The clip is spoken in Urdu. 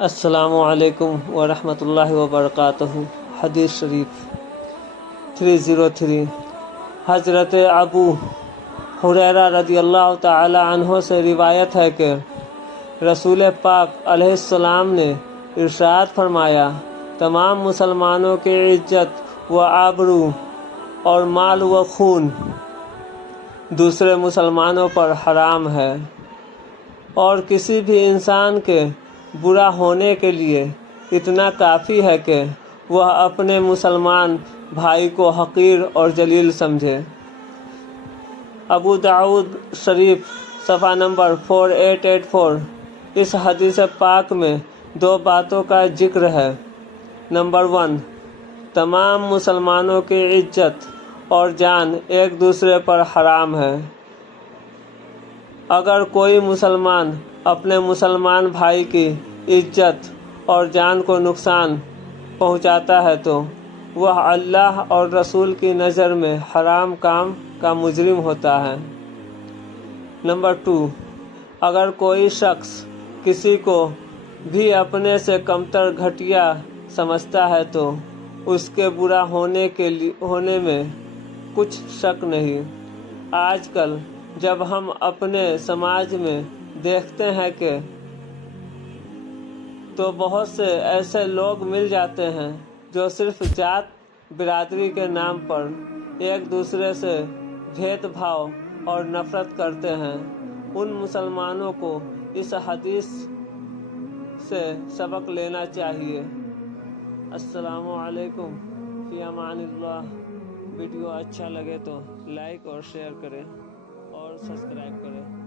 السلام علیکم ورحمۃ اللہ وبرکاتہ۔ حدیث شریف 303 حضرت ابو ہریرہ رضی اللہ تعالی عنہ سے روایت ہے کہ رسول پاک علیہ السلام نے ارشاد فرمایا، تمام مسلمانوں کی عزت و آبرو اور مال و خون دوسرے مسلمانوں پر حرام ہے، اور کسی بھی انسان کے برا ہونے کے لیے اتنا کافی ہے کہ وہ اپنے مسلمان بھائی کو حقیر اور ذلیل سمجھے۔ ابو داؤد شریف صفحہ نمبر 4884۔ اس حدیث پاک میں دو باتوں کا ذکر ہے۔ نمبر 1، تمام مسلمانوں کی عزت اور جان ایک دوسرے پر حرام ہے۔ اگر کوئی مسلمان اپنے مسلمان بھائی کی عزت اور جان کو نقصان پہنچاتا ہے تو وہ اللہ اور رسول کی نظر میں حرام کام کا مجرم ہوتا ہے۔ نمبر 2، اگر کوئی شخص کسی کو بھی اپنے سے کمتر گھٹیا سمجھتا ہے تو اس کے برا ہونے میں کچھ شک نہیں۔ آج کل جب ہم اپنے سماج میں دیکھتے ہیں کہ تو بہت سے ایسے لوگ مل جاتے ہیں جو صرف ذات برادری کے نام پر ایک دوسرے سے بھید بھاؤ اور نفرت کرتے ہیں۔ ان مسلمانوں کو اس حدیث سے سبق لینا چاہیے۔ السلام علیکم، فی امان اللہ۔ ویڈیو اچھا لگے تو لائک اور شیئر کریں اور سبسکرائب کریں۔